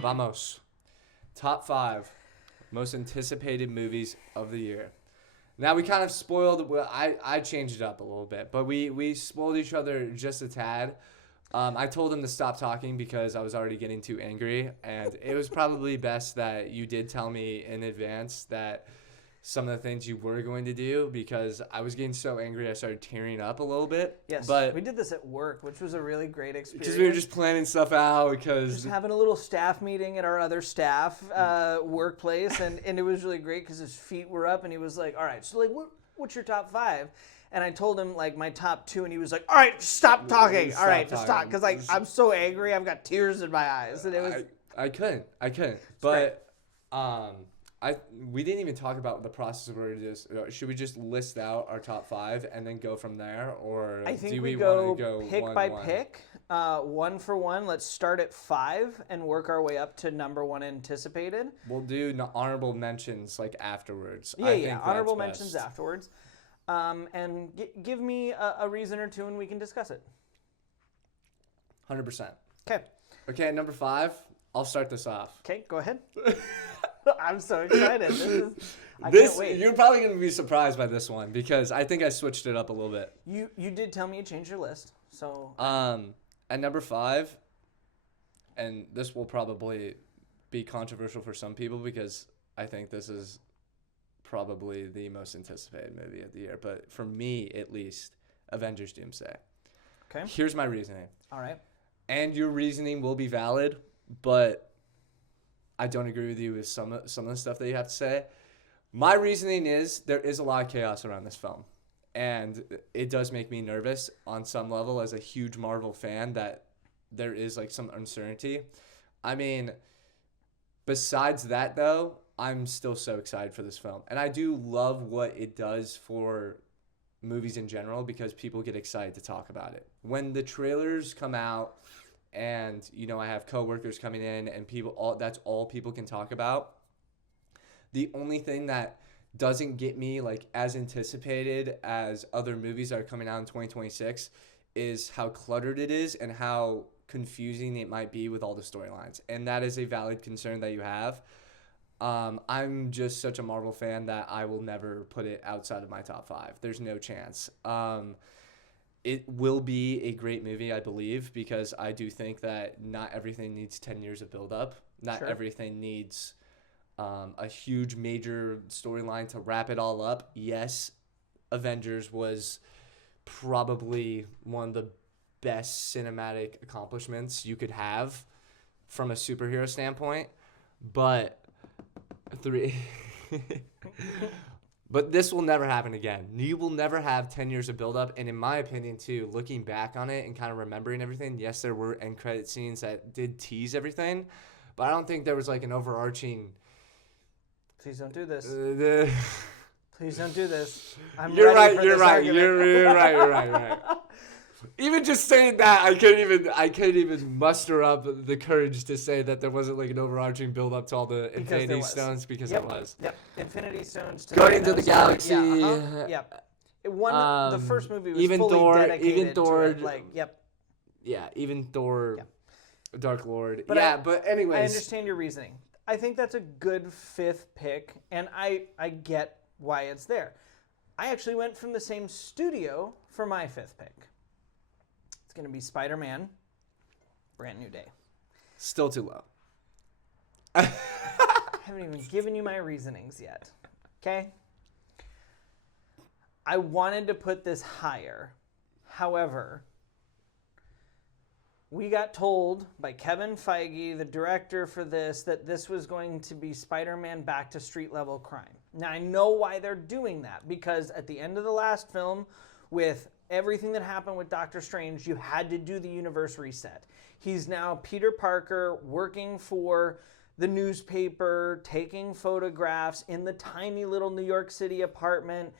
Vamos. Top 5 most anticipated movies of the year. Now we kind of spoiled. Well, I changed it up a little bit, but we spoiled each other just a tad. I told him to stop talking because I was already getting too angry, and it was probably best that you did tell me in advance that some of the things you were going to do, because I was getting so angry I started tearing up a little bit. Yes, but we did this at work, which was a really great experience. because we were just planning stuff out. Just having a little staff meeting at our other staff workplace, and it was really great because his feet were up, and he was like, all right, so like, what's your top 5? And I told him like my top 2, and he was like, all right, stop talking. All right, just stop. Because like, I'm so angry, I've got tears in my eyes. And it was... I couldn't. But we didn't even talk about the process where should we just list out our top 5 and then go from there, or I think do we go pick one, by one? pick, one for one. Let's start at 5 and work our way up to number 1 anticipated. We'll do honorable mentions like afterwards. Yeah, honorable mentions afterwards. And give me a reason or two and we can discuss it. 100%. Okay. Okay, number 5, I'll start this off. Okay, go ahead. I'm so excited. I can't wait. You're probably going to be surprised by this one because I think I switched it up a little bit. You did tell me you changed your list, so... At number 5, and this will probably be controversial for some people because I think this is probably the most anticipated movie of the year, but for me at least, Avengers Doomsday. Okay. Here's my reasoning. All right. And your reasoning will be valid, but I don't agree with you with some of the stuff that you have to say. My reasoning is there is a lot of chaos around this film, and it does make me nervous on some level as a huge Marvel fan that there is like some uncertainty. I mean, besides that though, I'm still so excited for this film. And I do love what it does for movies in general because people get excited to talk about it. When the trailers come out and, I have coworkers coming in and that's all people can talk about. The only thing that doesn't get me like as anticipated as other movies that are coming out in 2026 is how cluttered it is and how confusing it might be with all the storylines. And that is a valid concern that you have. I'm just such a Marvel fan that I will never put it outside of my top 5. There's no chance. It will be a great movie, I believe, because I do think that not everything needs 10 years of build-up. Not everything needs a huge major storyline to wrap it all up. Yes, Avengers was probably one of the best cinematic accomplishments you could have from a superhero standpoint, but but this will never happen again. You will never have 10 years of build-up, and in my opinion, too, looking back on it and kind of remembering everything, yes, there were end credit scenes that did tease everything, but I don't think there was like an overarching... Please don't do this. Please don't do this. You're right. Even just saying that, I couldn't even muster up the courage to say that there wasn't like an overarching build up to all the Infinity Stones because it was. Yep, Infinity Stones to Guardians of the Galaxy. Yeah, Yep. The first movie was fully dedicated to it. Like, yep. Yeah, even Thor, Dark Lord. But but anyways. I understand your reasoning. I think that's a good 5th pick, and I get why it's there. I actually went from the same studio for my 5th pick. It's going to be Spider-Man, Brand New Day. Still too low. I haven't even given you my reasonings yet. Okay? I wanted to put this higher. However, we got told by Kevin Feige, the director for this, that this was going to be Spider-Man back to street-level crime. Now, I know why they're doing that, because at the end of the last film, with everything that happened with Doctor Strange, you had to do the universe reset. He's now Peter Parker working for the newspaper, taking photographs in the tiny little New York City apartment.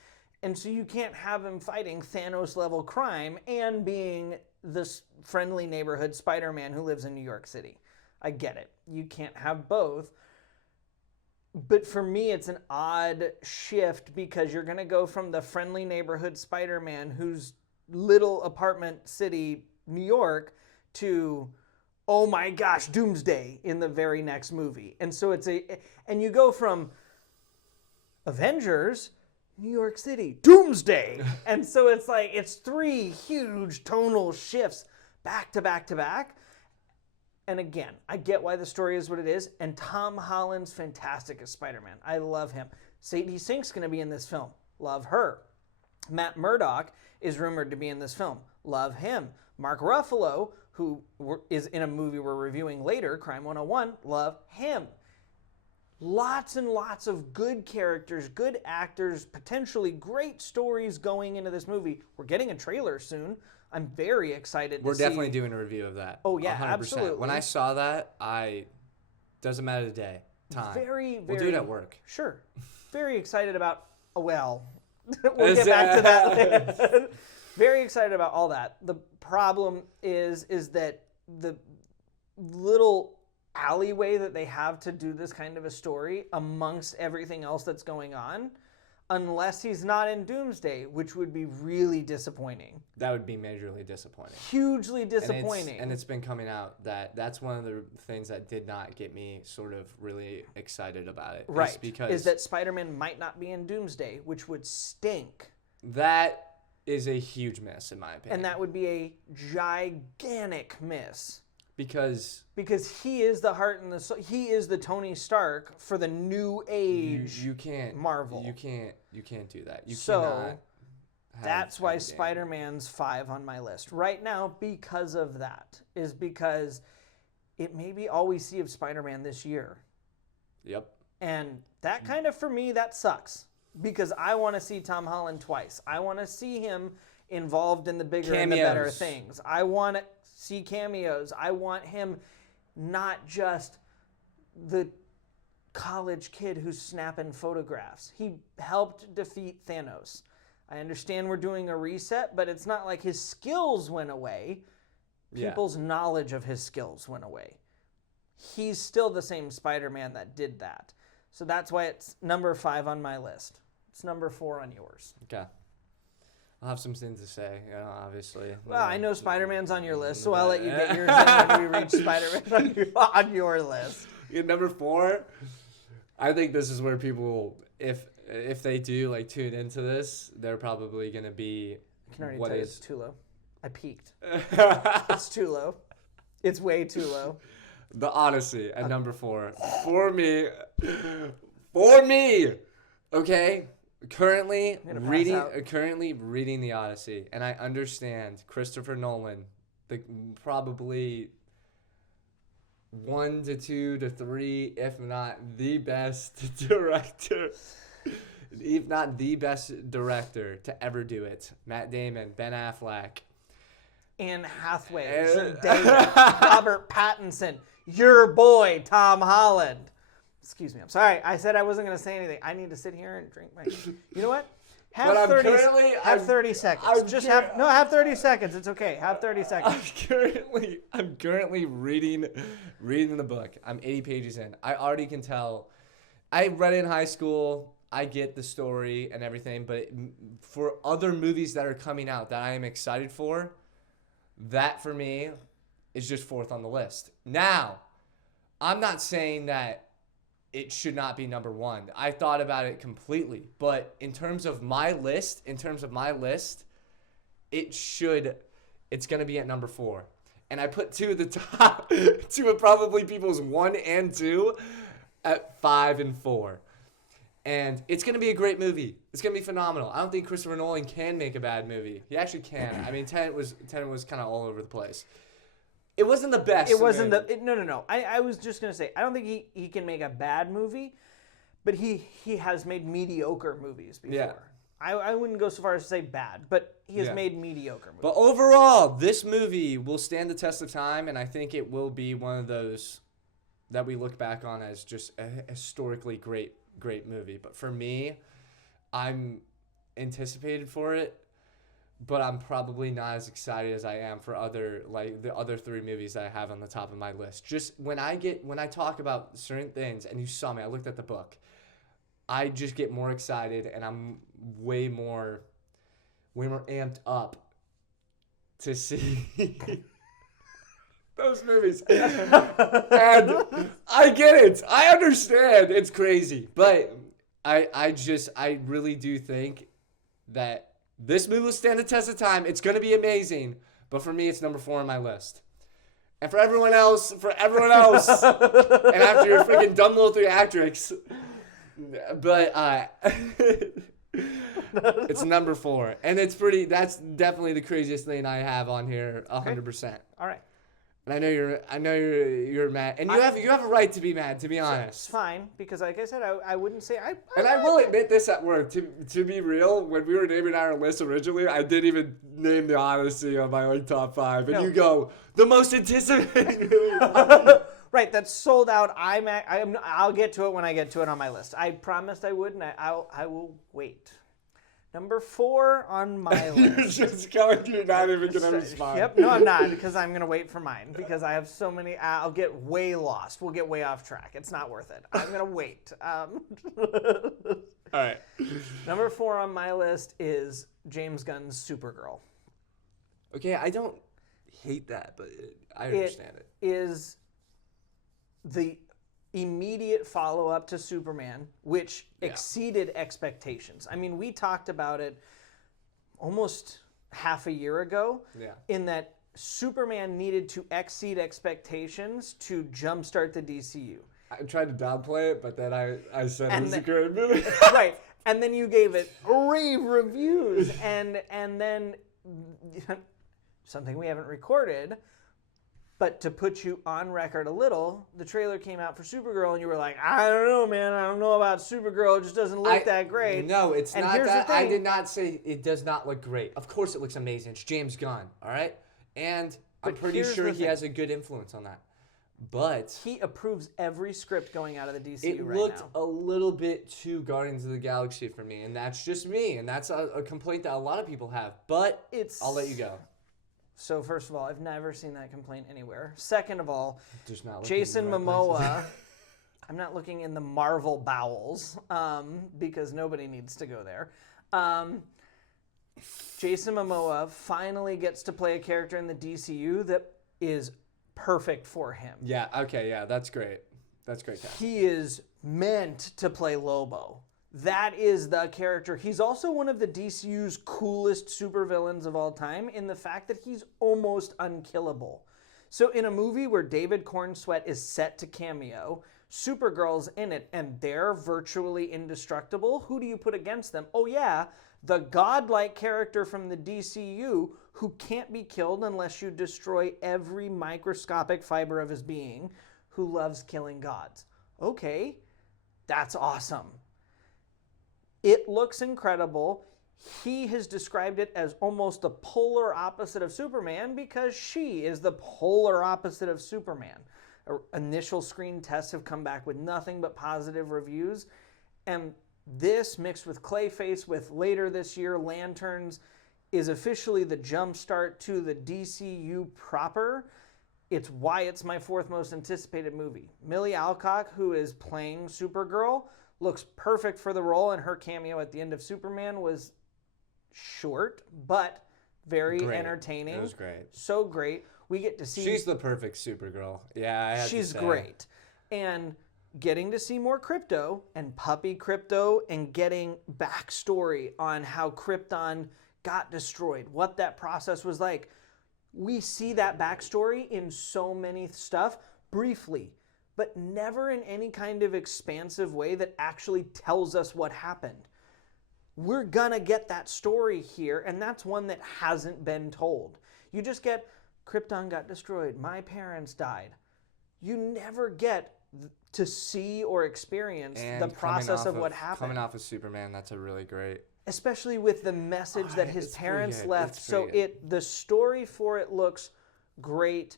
And so you can't have him fighting Thanos-level crime and being this friendly neighborhood Spider-Man who lives in New York City. I get it. You can't have both. But for me, it's an odd shift because you're going to go from the friendly neighborhood Spider-Man who's little apartment city, New York, to, oh my gosh, Doomsday in the very next movie. And so and you go from Avengers, New York City, Doomsday. And so it's like, it's 3 huge tonal shifts back to back to back. And again, I get why the story is what it is. And Tom Holland's fantastic as Spider-Man. I love him. Sadie Sink's going to be in this film. Love her. Matt Murdock is rumored to be in this film. Love him. Mark Ruffalo, who is in a movie we're reviewing later, Crime 101, love him. Lots and lots of good characters, good actors, potentially great stories going into this movie. We're getting a trailer soon. I'm very excited We're to see. definitely doing a review of that. Oh, yeah, 100%. absolutely. When I saw that, doesn't matter the day, time. We'll do it at work. Sure. Very excited about, we'll get back to that later. Very excited about all that. The problem is that the little alleyway that they have to do this kind of a story amongst everything else that's going on, unless he's not in Doomsday, which would be really disappointing. That would be majorly disappointing. Hugely disappointing. And it's been coming out that's one of the things that did not get me sort of really excited about it. Right. Is that Spider-Man might not be in Doomsday, which would stink. That is a huge miss, in my opinion. And that would be a gigantic miss. Because he is the heart and the soul. He is the Tony Stark for the new age. You can't Marvel. You can't do that. That's why Spider-Man's 5 on my list right now. Because of that, is because it may be all we see of Spider-Man this year. Yep. And that kind of, for me, that sucks, because I want to see Tom Holland twice. I want to see him involved in the bigger and the better things. I want to see cameos. I want him not just the college kid who's snapping photographs. He helped defeat Thanos. I understand we're doing a reset, but it's not like his skills went away. People's knowledge of his skills went away. He's still the same Spider-Man that did that. So that's why it's number 5 on my list. It's number 4 on yours. Okay. I'll have some things to say, obviously. Well, I know Spider-Man's on your list, so I'll let you get yours in when we reach Spider-Man on your list. Number 4, I think this is where people, if they do like tune into this, they're probably going to be. I can already tell you it's too low. I peaked. It's too low. It's way too low. The Odyssey at number 4. For me. Okay? Currently reading the Odyssey, and I understand Christopher Nolan, probably 1 to 2 to 3, if not the best director, to ever do it. Matt Damon, Ben Affleck, Anne Hathaway, Zendaya, Robert Pattinson, your boy Tom Holland. Excuse me. I'm sorry. I said I wasn't going to say anything. I need to sit here and drink my. You know what? Have 30 seconds. Have 30 seconds. It's okay. Have 30 seconds. I'm currently reading the book. I'm 80 pages in. I already can tell. I read it in high school. I get the story and everything, but for other movies that are coming out that I am excited for, that for me is just 4th on the list. Now, I'm not saying that it should not be number 1. I thought about it completely, but in terms of my list, it's going to be at number 4. And I put 2 at the top, 2 of probably people's 1 and 2 at 5 and 4. And it's going to be a great movie. It's going to be phenomenal. I don't think Christopher Nolan can make a bad movie. He actually can. I mean, Tenet was kind of all over the place. It wasn't the best. It wasn't no. I was just going to say, I don't think he can make a bad movie, but he has made mediocre movies before. Yeah. I wouldn't go so far as to say bad, but he has made mediocre movies. But overall, this movie will stand the test of time, and I think it will be one of those that we look back on as just a historically great movie. But for me, I'm anticipated for it, but I'm probably not as excited as I am for the other 3 movies that I have on the top of my list. Just when I talk about certain things, and you saw me, I looked at the book, I just get more excited, and I'm way more amped up to see those movies. And I get it. I understand. It's crazy. But I really do think that this movie will stand the test of time. It's going to be amazing. But for me, it's number 4 on my list. And for everyone else, and after your freaking dumb little theatrics, but it's number 4, and that's definitely the craziest thing I have on here, 100%. All right. And I know you're mad, and you have a right to be mad, to be honest. It's fine, because like I said, I wouldn't say I will admit this at work. To be real, when we were naming our list originally, I didn't even name The Odyssey on my top 5, and you go, the most anticipated movie. Right, that's sold out. I'll get to it when I get to it on my list. I promised I would, and I will wait. Number 4 on my list. You're just going. You're not even gonna respond. Yep. No, I'm not, because I'm gonna wait for mine, because I have so many. I'll get way lost. We'll get way off track. It's not worth it. I'm gonna wait. All right. Number 4 on my list is James Gunn's Supergirl. Okay, I don't hate that, but I understand it. Is the immediate follow-up to Superman, which exceeded expectations. I mean, we talked about it almost half a year ago, in that Superman needed to exceed expectations to jumpstart the DCU. I tried to downplay it, but then I said it was a great movie. Right. And then you gave it rave reviews, and then something we haven't recorded, but to put you on record a little, the trailer came out for Supergirl, and you were like, I don't know, man. I don't know about Supergirl. It just doesn't look that great. No, it's not that. I did not say it does not look great. Of course it looks amazing. It's James Gunn, all right? And I'm pretty sure he has a good influence on that. But he approves every script going out of the DCU right now. It looked a little bit too Guardians of the Galaxy for me, and that's just me, and that's a complaint that a lot of people have. But I'll let you go. So first of all, I've never seen that complaint anywhere. Second of all, not Jason Momoa, I'm not looking in the Marvel bowels, because nobody needs to go there. Jason Momoa finally gets to play a character in the DCU that is perfect for him. Yeah, okay, yeah, that's great. That's great. He is meant to play Lobo. That is the character. He's also one of the DCU's coolest supervillains of all time in the fact that he's almost unkillable. So in a movie where David Cornsweet is set to cameo, Supergirl's in it, and they're virtually indestructible, who do you put against them? Oh yeah, the godlike character from the DCU who can't be killed unless you destroy every microscopic fiber of his being, who loves killing gods. Okay, that's awesome. It looks incredible. He has described it as almost the polar opposite of Superman, because she is the polar opposite of Superman. Initial screen tests have come back with nothing but positive reviews. And this, mixed with Clayface, with later this year Lanterns, is officially the jumpstart to the DCU proper. It's why it's my 4th most anticipated movie. Millie Alcock, who is playing Supergirl, looks perfect for the role, and her cameo at the end of Superman was short, but very entertaining. It was great. So great. We get to see... She's the perfect Supergirl. Yeah, I have to say. She's great. And getting to see more Krypto, and Puppy Krypto, and getting backstory on how Krypton got destroyed, what that process was like. We see that backstory in so many stuff briefly, but never in any kind of expansive way that actually tells us what happened. We're gonna get that story here, and that's one that hasn't been told. You just get, Krypton got destroyed, my parents died. You never get to see or experience the process of what happened. Coming off of Superman, that's a really great... Especially with the message that his parents left. So the story for it looks great.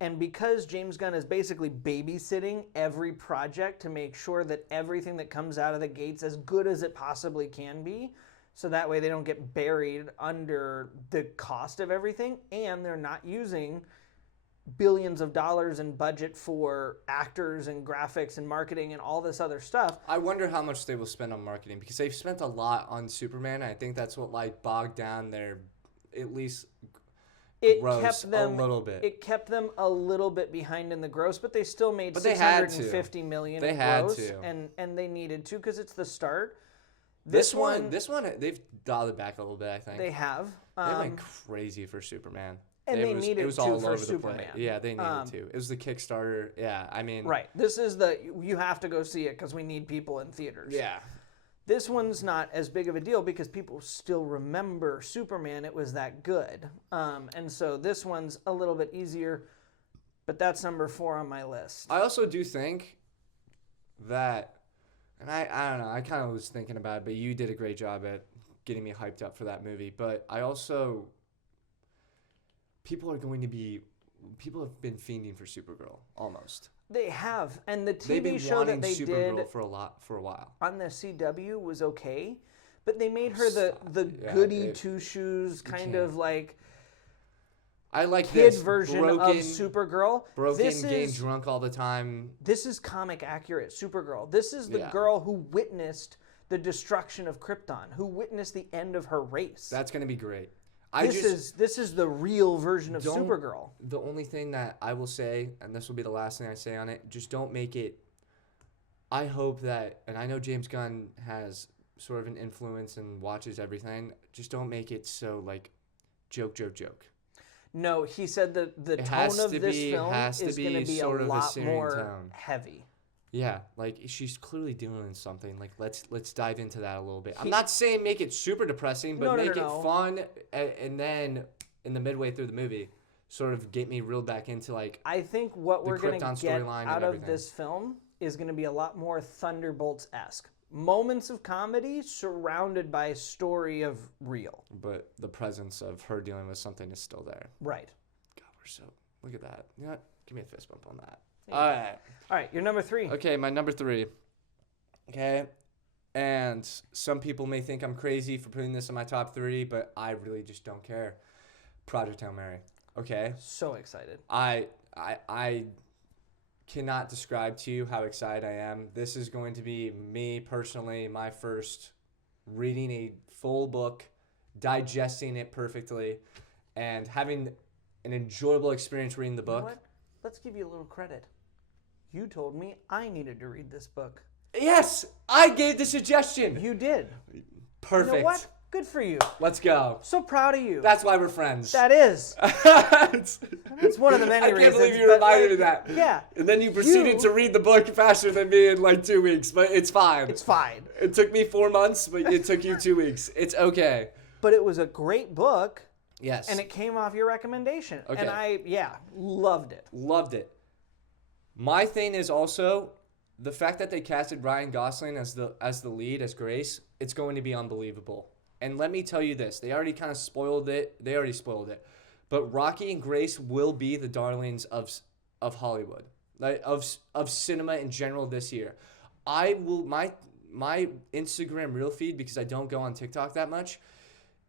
And because James Gunn is basically babysitting every project to make sure that everything that comes out of the gates as good as it possibly can be, so that way they don't get buried under the cost of everything, and they're not using billions of dollars in budget for actors and graphics and marketing and all this other stuff. I wonder how much they will spend on marketing, because they've spent a lot on Superman. I think that's what bogged down their, at least It gross kept them a little bit. It kept them a little bit behind in the gross, but they still made But they had to. 650 million They in had gross, to. and they needed to because it's the start. This one, they've dialed it back a little bit, I think. They have. They went crazy for Superman. And they needed it was to all for over the Superman. place. Yeah, they needed to. It was the Kickstarter. Yeah, I mean. Right. This is you have to go see it because we need people in theaters. Yeah. This one's not as big of a deal because people still remember Superman. It was that good. And so this one's a little bit easier, but that's number 4 on my list. I also do think that, and I don't know, I kind of was thinking about it, but you did a great job at getting me hyped up for that movie. But I also, people have been fiending for Supergirl, almost. They have, and the They've TV been show that they Supergirl did for a while. on the CW was okay, but they made her the Yeah, goody two shoes kind of like I like kid this version broken, of Supergirl. getting drunk all the time. This is comic accurate Supergirl. This is the Yeah. girl who witnessed the destruction of Krypton, who witnessed the end of her race. That's gonna be great. This is the real version of Supergirl. The only thing that I will say, and this will be the last thing I say on it, just don't make it. I hope that, and I know James Gunn has sort of an influence and watches everything. Just don't make it so like joke. No, he said that the tone of this film is going to be a lot more heavy. Yeah, like she's clearly doing something. Like let's dive into that a little bit. I'm not saying make it super depressing, but make it fun, and then in the midway through the movie, sort of get me reeled back into like. I think what we're going to get out of this film is going to be a lot more Thunderbolts-esque. Moments of comedy surrounded by a story of real. But the presence of her dealing with something is still there. Right. God, look at that. You know what? Give me a fist bump on that. All right, your number 3. Okay, my number 3. Okay. And some people may think I'm crazy for putting this in my top 3, but I really just don't care. Project Hail Mary. Okay. So excited. I cannot describe to you how excited I am. This is going to be me personally, my first reading a full book, digesting it perfectly, and having an enjoyable experience reading the book. You know what? Let's give you a little credit. You told me I needed to read this book. Yes, I gave the suggestion. You did. Perfect. You know what? Good for you. Let's go. So proud of you. That's why we're friends. That is. That's one of the many reasons. I can't believe you reminded me of that. Yeah. And then you proceeded to read the book faster than me in like 2 weeks, but it's fine. It's fine. It took me 4 months, but it took you 2 weeks. It's okay. But it was a great book. Yes. And it came off your recommendation. Okay. And I loved it. Loved it. My thing is also the fact that they casted Ryan Gosling as the lead, as Grace, it's going to be unbelievable. And let me tell you this, they already kind of spoiled it. They already spoiled it. But Rocky and Grace will be the darlings of Hollywood, like of cinema in general this year. I will my Instagram reel feed, because I don't go on TikTok that much,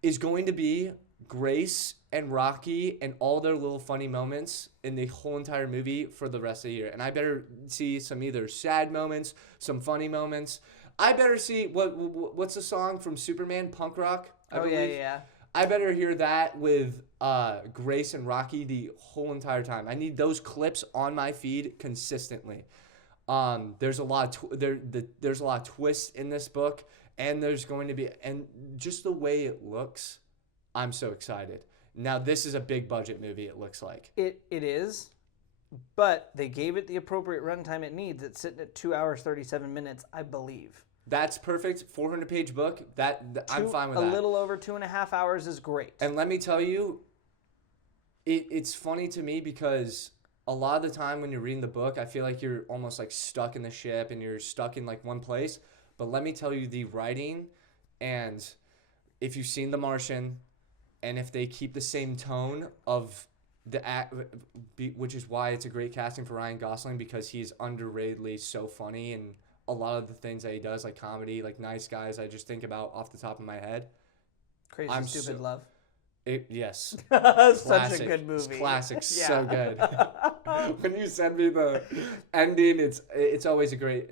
is going to be Grace and Rocky and all their little funny moments in the whole entire movie for the rest of the year. And I better see some either sad moments, some funny moments. I better see what's the song from Superman, Punk Rock? I believe. Yeah. I better hear that with Grace and Rocky the whole entire time. I need those clips on my feed consistently. There's a lot of there's a lot of twists in this book, and there's going to be, and just the way it looks, I'm so excited. Now this is a big budget movie. It looks like it is, but they gave it the appropriate runtime it needs. It's sitting at 2 hours 37 minutes, I believe. That's perfect. 400-page book. I'm fine with that. A little over 2.5 hours is great. And let me tell you, it's funny to me because a lot of the time when you're reading the book, I feel like you're almost like stuck in the ship and you're stuck in like one place. But let me tell you, the writing, and if you've seen The Martian, and if they keep the same tone of the act, which is why it's a great casting for Ryan Gosling, because he's underratedly so funny, and a lot of the things that he does, like comedy, like Nice Guys, I just think about off the top of my head. Crazy Stupid Love. Yes. Such a good movie. It's classic. Yeah. So good. When you send me the ending, it's always a great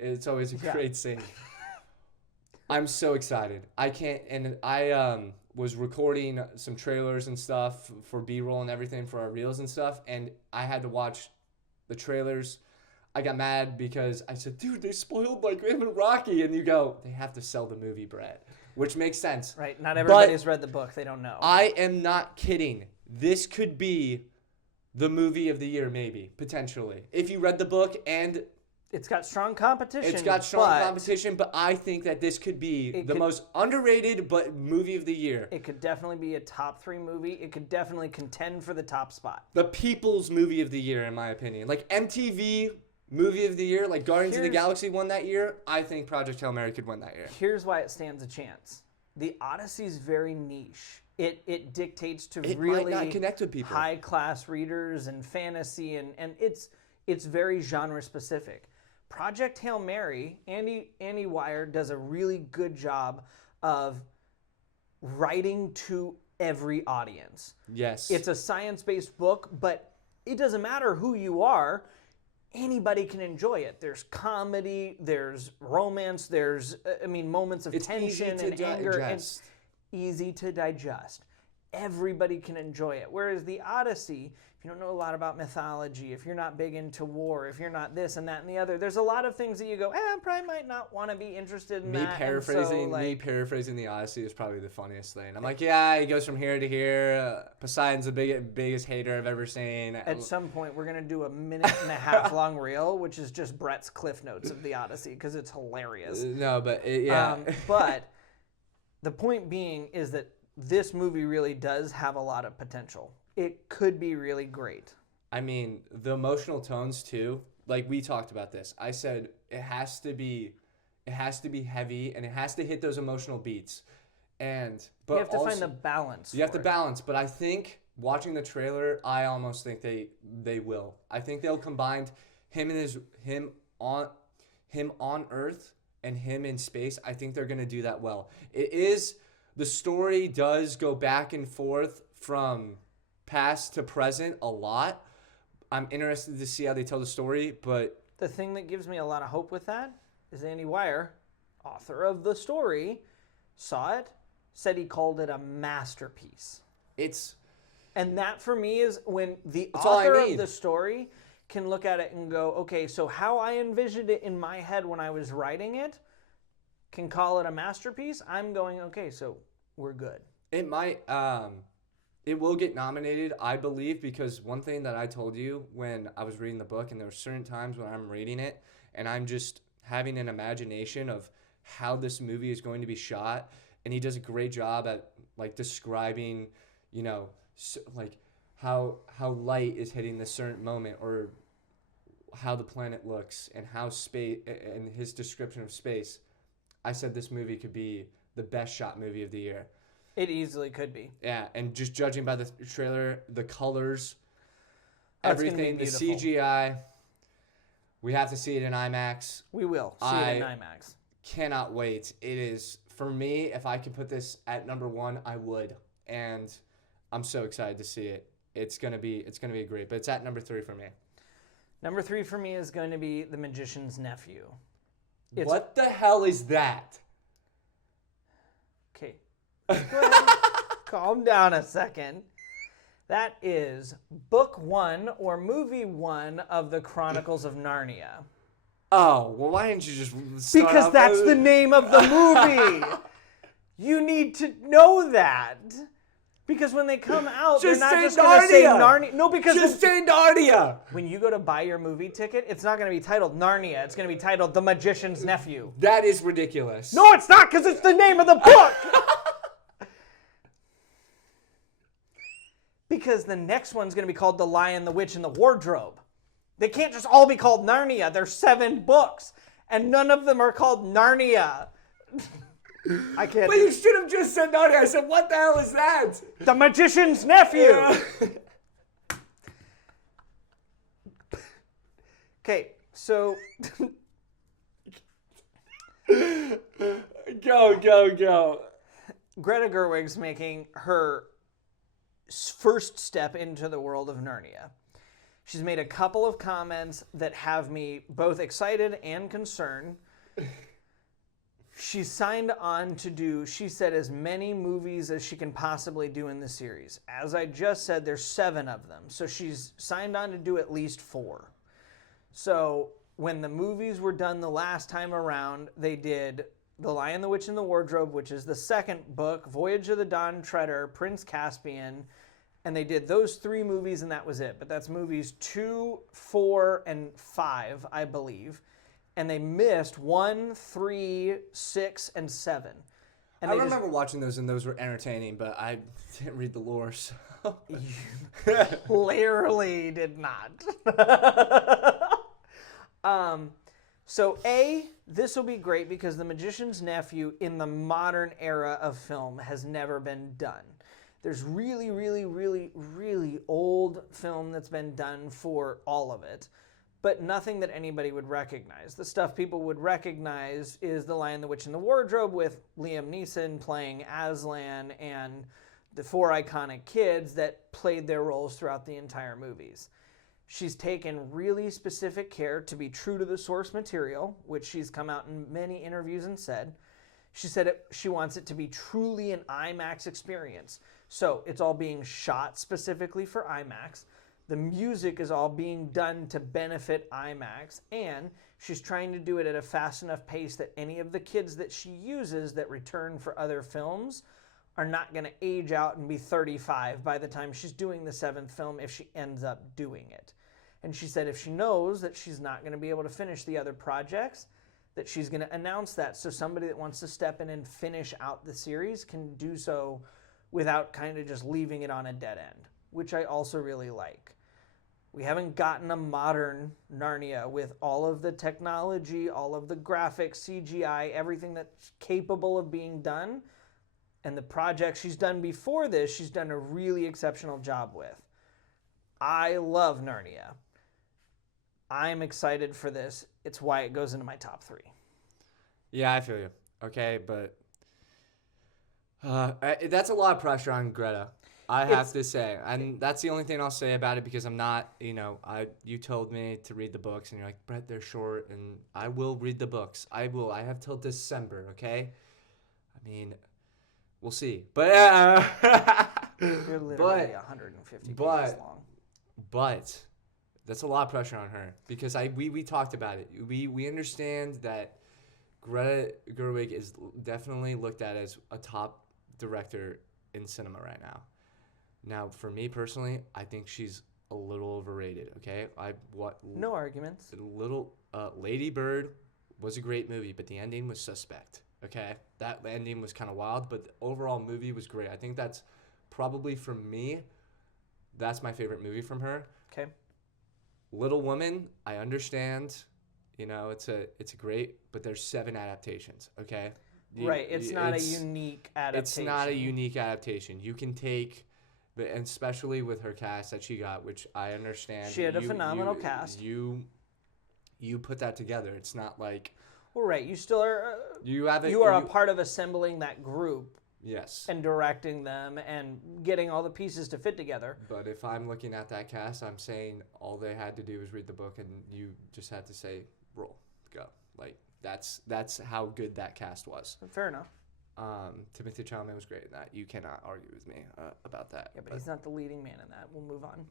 great scene. I'm so excited. I can't, and was recording some trailers and stuff for B-roll and everything for our reels and stuff, and I had to watch the trailers. I got mad because I said, dude, they spoiled like him and Rocky, and you go, they have to sell the movie, Brett, which makes sense. Right, not everybody's read the book. They don't know. I am not kidding. This could be the movie of the year, maybe, potentially. If you read the book and... It's got strong competition. But I think that this could be the most underrated but movie of the year. It could definitely be a top 3 movie. It could definitely contend for the top spot. The people's movie of the year, in my opinion. Like MTV movie of the year, like Guardians of the Galaxy won that year. I think Project Hail Mary could win that year. Here's why it stands a chance. The Odyssey's very niche. It dictates to It really might not connect with people. high-class readers and fantasy, and it's very genre-specific. Project Hail Mary, Andy Weir does a really good job of writing to every audience. Yes. It's a science-based book, but it doesn't matter who you are. Anybody can enjoy it. There's comedy, there's romance, there's moments of tension and anger. It's easy to digest. Everybody can enjoy it. Whereas the Odyssey, if you don't know a lot about mythology, if you're not big into war, if you're not this and that and the other, there's a lot of things that you go, I probably might not want to be interested in that. Me paraphrasing the Odyssey is probably the funniest thing. I'm like, yeah, he goes from here to here. Poseidon's the biggest hater I've ever seen. At some point, we're going to do a 1.5-minute long reel, which is just Brett's Cliff Notes of the Odyssey, because it's hilarious. No, but yeah. But the point being is that this movie really does have a lot of potential. It could be really great. I mean, the emotional tones too. Like we talked about this. I said it has to be heavy and it has to hit those emotional beats. But you have to find the balance. You have to balance, but I think watching the trailer, I almost think they will. I think they'll combine him on Earth and him in space. I think they're going to do that well. The story does go back and forth from past to present a lot. I'm interested to see how they tell the story, but... The thing that gives me a lot of hope with that is Andy Weir, author of the story, saw it, said he called it a masterpiece. And that for me is when the author of the story can look at it and go, okay, so how I envisioned it in my head when I was writing it, can call it a masterpiece, I'm going, okay, so we're good. It might, it will get nominated, I believe, because one thing that I told you when I was reading the book, and there were certain times when I'm reading it, and I'm just having an imagination of how this movie is going to be shot, and he does a great job at, like, describing, like, how light is hitting this certain moment, or how the planet looks, and how space, and his description of space. I said this movie could be the best shot movie of the year. It easily could be. Yeah, and just judging by the trailer, the colors, everything, the CGI, we have to see it in IMAX. We will see it in IMAX. Cannot wait. It is, for me, if I could put this at number 1, I would. And I'm so excited to see it. It's gonna be great. But it's at number 3 for me. Number 3 for me is going to be The Magician's Nephew. What the hell is that? Okay. Go ahead. Calm down a second. That is book 1 or movie 1 of the Chronicles of Narnia. Oh, well, why didn't you just start Because that's the name of the movie. You need to know that. Because when they come out, they're not just going to say Narnia. No, because just say Narnia. When you go to buy your movie ticket, it's not going to be titled Narnia. It's going to be titled The Magician's Nephew. That is ridiculous. No, it's not, because it's the name of the book. Because the next one's going to be called The Lion, the Witch, and the Wardrobe. They can't just all be called Narnia. There's 7 books, and none of them are called Narnia. I can't. But you should have just said Narnia. I said, what the hell is that? The Magician's Nephew. Yeah. Okay, so... Go. Greta Gerwig's making her first step into the world of Narnia. She's made a couple of comments that have me both excited and concerned. She's signed on to do, she said, as many movies as she can possibly do in the series. As I just said, there's 7 of them. So she's signed on to do at least 4. So when the movies were done the last time around, they did The Lion, the Witch, and the Wardrobe, which is the second book, Voyage of the Dawn Treader, Prince Caspian, and they did those 3 movies and that was it. But that's movies 2, 4, and 5, I believe. And they missed 1, 3, 6, and 7. And I remember watching those, and those were entertaining, but I didn't read the lore, so... You clearly did not. So this will be great because The Magician's Nephew in the modern era of film has never been done. There's really, really, really, really old film that's been done for all of it, but nothing that anybody would recognize. The stuff people would recognize is The Lion, the Witch, and the Wardrobe with Liam Neeson playing Aslan and the 4 iconic kids that played their roles throughout the entire movies. She's taken really specific care to be true to the source material, which she's come out in many interviews and said. She said she wants it to be truly an IMAX experience. So it's all being shot specifically for IMAX. The music is all being done to benefit IMAX. And she's trying to do it at a fast enough pace that any of the kids that she uses that return for other films are not going to age out and be 35 by the time she's doing the 7th film if she ends up doing it. And she said if she knows that she's not going to be able to finish the other projects, that she's going to announce that so somebody that wants to step in and finish out the series can do so without kind of just leaving it on a dead end, which I also really like. We haven't gotten a modern Narnia with all of the technology, all of the graphics, CGI, everything that's capable of being done. And the projects she's done before this, she's done a really exceptional job with. I love Narnia. I'm excited for this. It's why it goes into my top 3. Yeah, I feel you. Okay, but that's a lot of pressure on Greta. I have to say, and that's the only thing I'll say about it because I'm not, you told me to read the books, and you're like, Brett, they're short, and I will read the books. I will. I have till December. Okay, I mean, we'll see. But you're literally 150 pages long. But that's a lot of pressure on her because we talked about it. We understand that Greta Gerwig is definitely looked at as a top director in cinema right now. Now, for me personally, I think she's a little overrated. Okay, no arguments. Lady Bird was a great movie, but the ending was suspect. Okay, that ending was kind of wild, but the overall movie was great. I think that's probably for me. That's my favorite movie from her. Okay. Little Women, I understand. It's a great, but there's 7 adaptations. Okay. Right. It's not a unique adaptation. It's not a unique adaptation. You can take, and especially with her cast that she got, which I understand. She had a phenomenal cast. You put that together. It's not like. Well, right. You still are. You are a part of assembling that group. Yes. And directing them and getting all the pieces to fit together. But if I'm looking at that cast, I'm saying all they had to do was read the book, and you just had to say, roll, go. Like, that's how good that cast was. Fair enough. Timothée Chalamet was great in that. You cannot argue with me about that. Yeah, but he's not the leading man in that. We'll move on.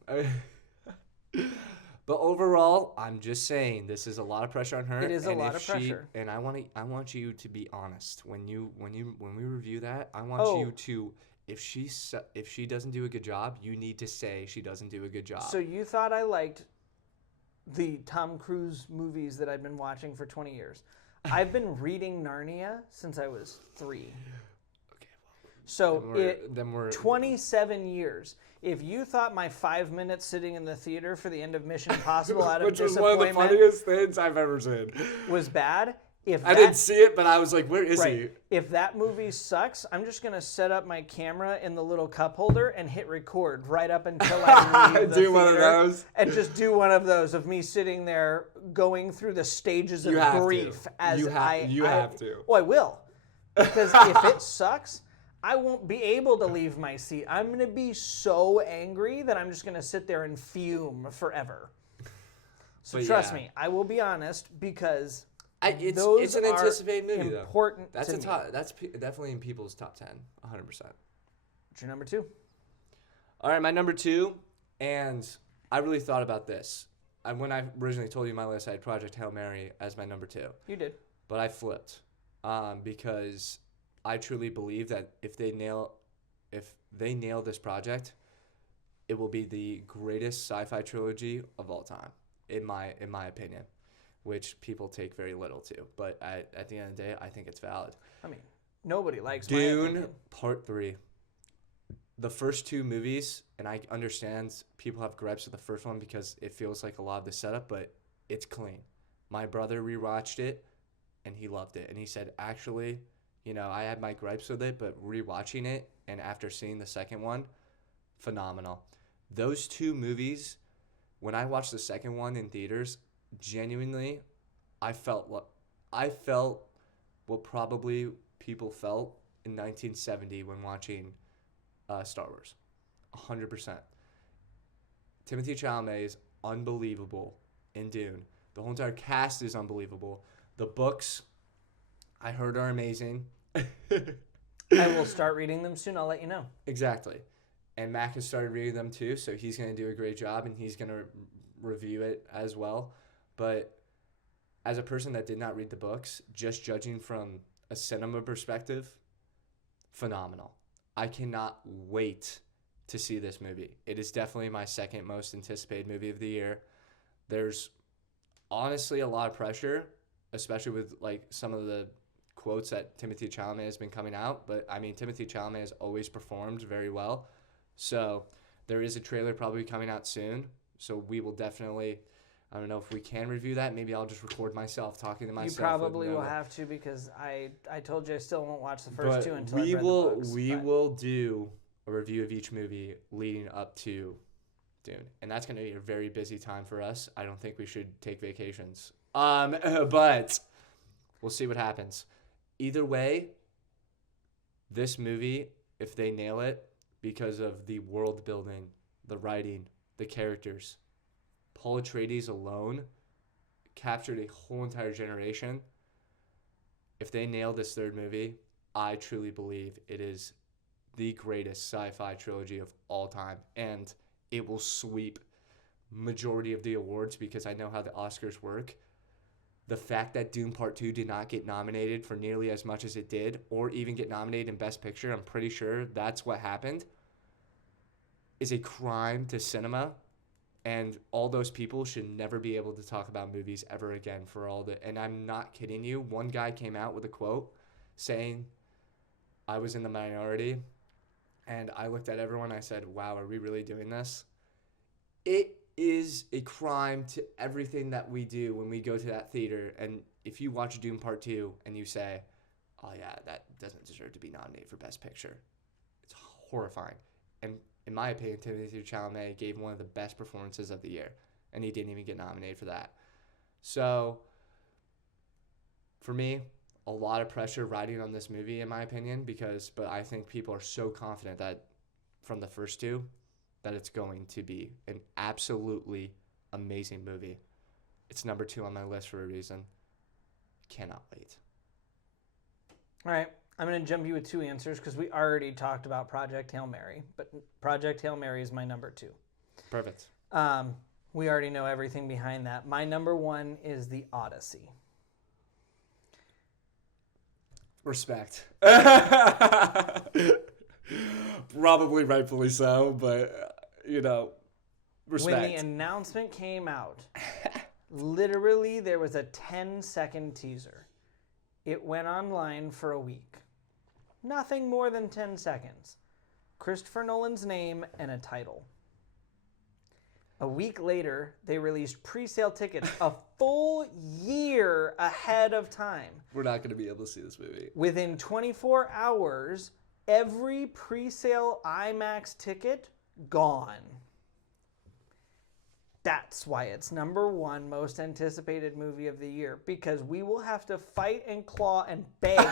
But overall, I'm just saying this is a lot of pressure on her. It is a lot of pressure. And I want you to be honest when we review that. I want you to, if she doesn't do a good job, you need to say she doesn't do a good job. So you thought I liked the Tom Cruise movies that I've been watching for 20 years. I've been reading Narnia since I was 3. Okay. Well, so we're 27 years. If you thought my 5 minutes sitting in the theater for the end of Mission Impossible out of disappointment, which was one of the funniest things I've ever seen, was bad. I didn't see it, but I was like, where is he? If that movie sucks, I'm just going to set up my camera in the little cup holder and hit record right up until I leave the theater. One of those? And just do one of those of me sitting there going through the stages of grief. You have to. Oh, I will. Because if it sucks, I won't be able to leave my seat. I'm going to be so angry that I'm just going to sit there and fume forever. So trust me, I will be honest because Those it's an are anticipated movie though. important That's to a me. top. That's definitely in people's top 10, 100%. What's your number 2? All right, my number 2, and I really thought about this. When I originally told you my list, I had Project Hail Mary as my number 2. You did. But I flipped because I truly believe that if they nail this project, it will be the greatest sci-fi trilogy of all time, in my opinion, which people take very little to. But at the end of the day, I think it's valid. I mean, nobody likes my Dune opinion. Part 3. The first 2 movies, and I understand people have gripes with the first one because it feels like a lot of the setup, but it's clean. My brother rewatched it, and he loved it. And he said, actually, I had my gripes with it, but rewatching it, and after seeing the second one, phenomenal. Those 2 movies, when I watched the second one in theaters, genuinely, I felt what probably people felt in 1970 when watching Star Wars. 100%. Timothée Chalamet is unbelievable in Dune. The whole entire cast is unbelievable. The books, I heard, are amazing. I will start reading them soon. I'll let you know. Exactly. And Mac has started reading them too, so he's going to do a great job, and he's going to review it as well. But as a person that did not read the books, just judging from a cinema perspective, phenomenal. I cannot wait to see this movie. It is definitely my second most anticipated movie of the year. There's honestly a lot of pressure, especially with like some of the quotes that Timothée Chalamet has been coming out. But I mean, Timothée Chalamet has always performed very well. So there is a trailer probably coming out soon. So we will definitely, I don't know if we can review that. Maybe I'll just record myself talking to myself. You probably will have to, because I told you I still won't watch the first 2 until I've read the books. We will do a review of each movie leading up to Dune. And that's going to be a very busy time for us. I don't think we should take vacations. But we'll see what happens. Either way, this movie, if they nail it, because of the world building, the writing, the characters, Paul Atreides alone captured a whole entire generation. If they nail this third movie, I truly believe it is the greatest sci-fi trilogy of all time. And it will sweep majority of the awards, because I know how the Oscars work. The fact that Dune Part 2 did not get nominated for nearly as much as it did, or even get nominated in Best Picture, I'm pretty sure that's what happened, is a crime to cinema. And all those people should never be able to talk about movies ever again for all the... And I'm not kidding you. One guy came out with a quote saying, I was in the minority, and I looked at everyone and I said, wow, are we really doing this? It is a crime to everything that we do when we go to that theater. And if you watch Dune Part 2 and you say, oh yeah, that doesn't deserve to be nominated for Best Picture, it's horrifying. And in my opinion, Timothée Chalamet gave one of the best performances of the year, and he didn't even get nominated for that. So, for me, a lot of pressure riding on this movie, in my opinion, but I think people are so confident that from the first 2, that it's going to be an absolutely amazing movie. It's number 2 on my list for a reason. Cannot wait. All right. I'm going to jump you with 2 answers, because we already talked about Project Hail Mary, but Project Hail Mary is my number 2. Perfect. We already know everything behind that. My number 1 is The Odyssey. Respect. Probably rightfully so, but, respect. When the announcement came out, literally there was a 10-second teaser. It went online for a week. Nothing more than 10 seconds. Christopher Nolan's name and a title. A week later, they released pre-sale tickets a full year ahead of time. We're not going to be able to see this movie. Within 24 hours, every pre-sale IMAX ticket gone. That's why it's number 1 most anticipated movie of the year, because we will have to fight and claw and beg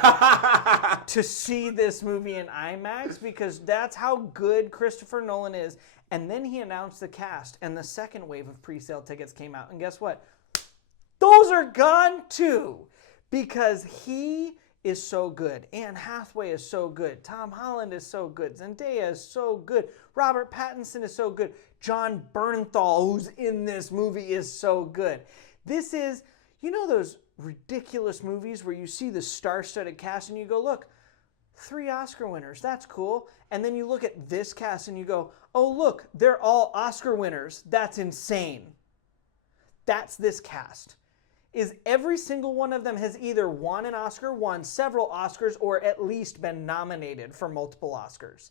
to see this movie in IMAX, because that's how good Christopher Nolan is. And then he announced the cast, and the second wave of pre-sale tickets came out. And guess what? those are gone too, because he is so good. Anne Hathaway is so good. Tom Holland is so good. Zendaya is so good. Robert Pattinson is so good. John Bernthal, who's in this movie, is so good. This is, you know those ridiculous movies where you see the star-studded cast and you go, look, 3 Oscar winners, that's cool. And then you look at this cast and you go, oh, look, they're all Oscar winners. That's insane. That's this cast. Is every single one of them has either won an Oscar, won several Oscars, or at least been nominated for multiple Oscars.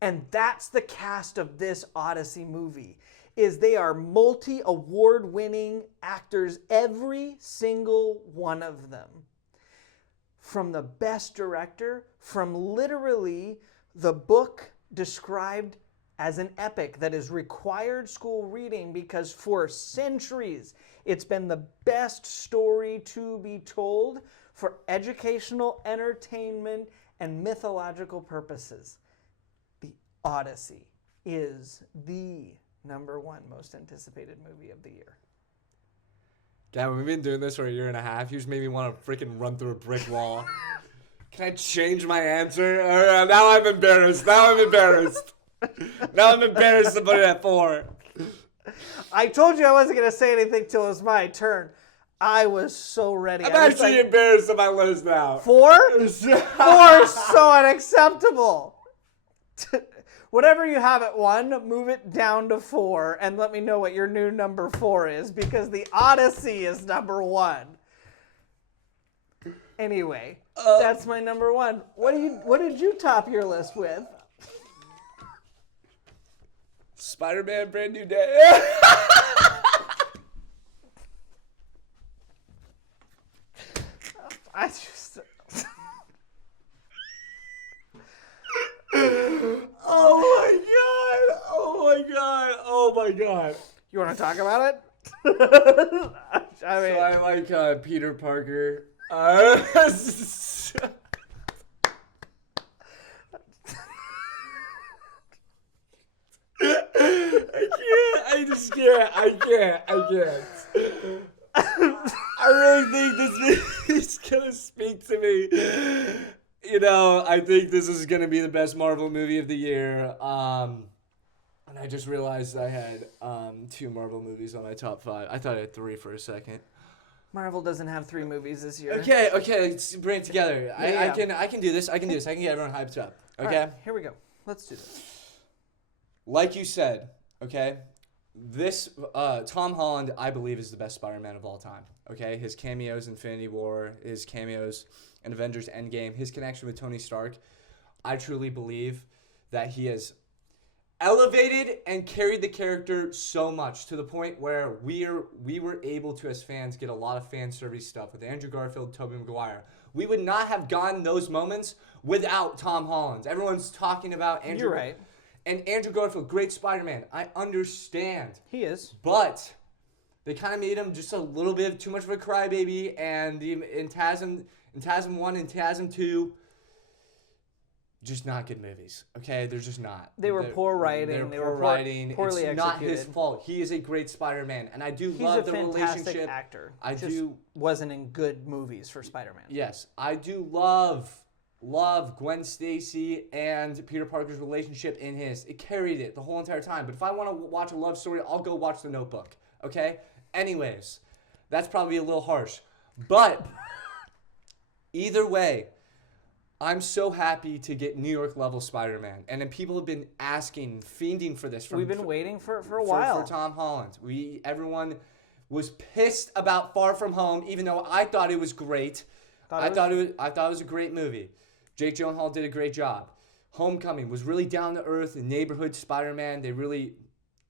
And that's the cast of this Odyssey movie, is they are multi-award winning actors, every single one of them. From the best director, from literally the book described as an epic that is required school reading because for centuries it's been the best story to be told for educational, entertainment, and mythological purposes. The Odyssey is the #1 most anticipated movie of the year. Damn, we've been doing this for a year and a half. You just made me want to freaking run through a brick wall. Can I change my answer? Now I'm embarrassed. Now I'm embarrassed to put it at 4. I told you I wasn't going to say anything till it was my turn. I was so ready. I'm actually embarrassed of my list now. 4? 4 is so unacceptable. Whatever you have at 1, move it down to 4 and let me know what your new number 4 is, because the Odyssey is #1. Anyway, that's my #1. What did you top your list with? Spider-Man Brand New Day. I just... Oh my god. You want to talk about it? I mean, So I like Peter Parker. I can't. I really think this is gonna speak to me. You know, I think this is gonna be the best Marvel movie of the year. And I just realized I had 2 Marvel movies on my top 5. I thought I had 3 for a second. Marvel doesn't have 3 movies this year. Okay, let's bring it together. Yeah. I can do this. I can get everyone hyped up. Okay? All right, here we go. Let's do this. Like you said, okay? This Tom Holland, I believe, is the best Spider-Man of all time. Okay? His cameos in Infinity War, his cameos in Avengers Endgame, his connection with Tony Stark. I truly believe that he has elevated and carried the character so much to the point where we were able to, as fans, get a lot of fan service stuff with Andrew Garfield, Tobey Maguire. We would not have gotten those moments without Tom Holland. Everyone's talking about Andrew. You're right. And Andrew Garfield, great Spider-Man. I understand. He is. But they kind of made him just a little bit too much of a crybaby. And in TASM 1 and TASM 2, just not good movies. Okay, they're just not. They're poor writing. They were poorly executed. It's not his fault. He is a great Spider-Man, and I do love the relationship. He's a fantastic actor. Wasn't in good movies for Spider-Man. Yes, I do love Gwen Stacy and Peter Parker's relationship in his. It carried it the whole entire time. But if I want to watch a love story, I'll go watch The Notebook. Okay? Anyways, that's probably a little harsh. But either way, I'm so happy to get New York level Spider-Man. And then people have been fiending for this. We've been waiting for a while. For Tom Holland. Everyone was pissed about Far From Home, even though I thought it was great. I thought it was a great movie. Jake Gyllenhaal did a great job. Homecoming was really down to earth, neighborhood Spider-Man. They really,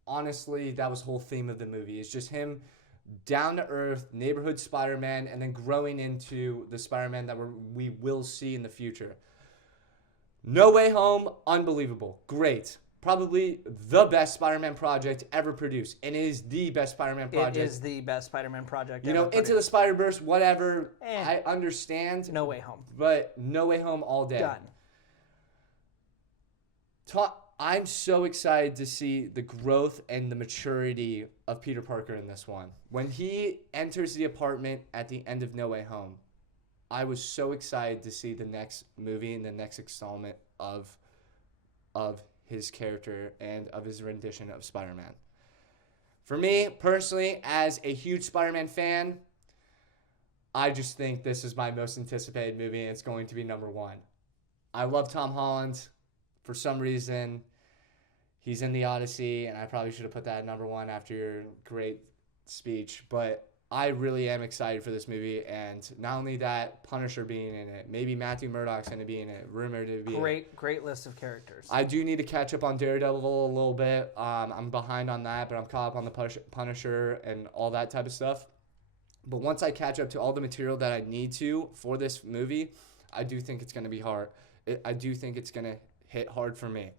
honestly, that was the whole theme of the movie. It's just him down to earth, neighborhood Spider-Man, and then growing into the Spider-Man that we will see in the future. No Way Home, unbelievable. Great. Probably the best Spider-Man project ever produced. And it is the best Spider-Man project. It is the best Spider-Man project ever produced. Into the Spider-Verse, whatever. I understand. No Way Home. But No Way Home all day. Done. I'm so excited to see the growth and the maturity of Peter Parker in this one. When he enters the apartment at the end of No Way Home, I was so excited to see the next movie and the next installment of his character and of his rendition of Spider-Man. For me, personally, as a huge Spider-Man fan, I just think this is my most anticipated movie, and it's going to be number one. I love Tom Holland. For some reason, he's in the Odyssey, and I probably should have put that at number one after your great speech. But I really am excited for this movie, and not only that, Punisher being in it. Maybe Matthew Murdock's going to be in it. Rumored to be Great list of characters. I do need to catch up on Daredevil a little bit. I'm behind on that, but I'm caught up on the Punisher and all that type of stuff. But once I catch up to all the material that I need to for this movie, I do think it's going to be hard. I do think it's going to hit hard for me.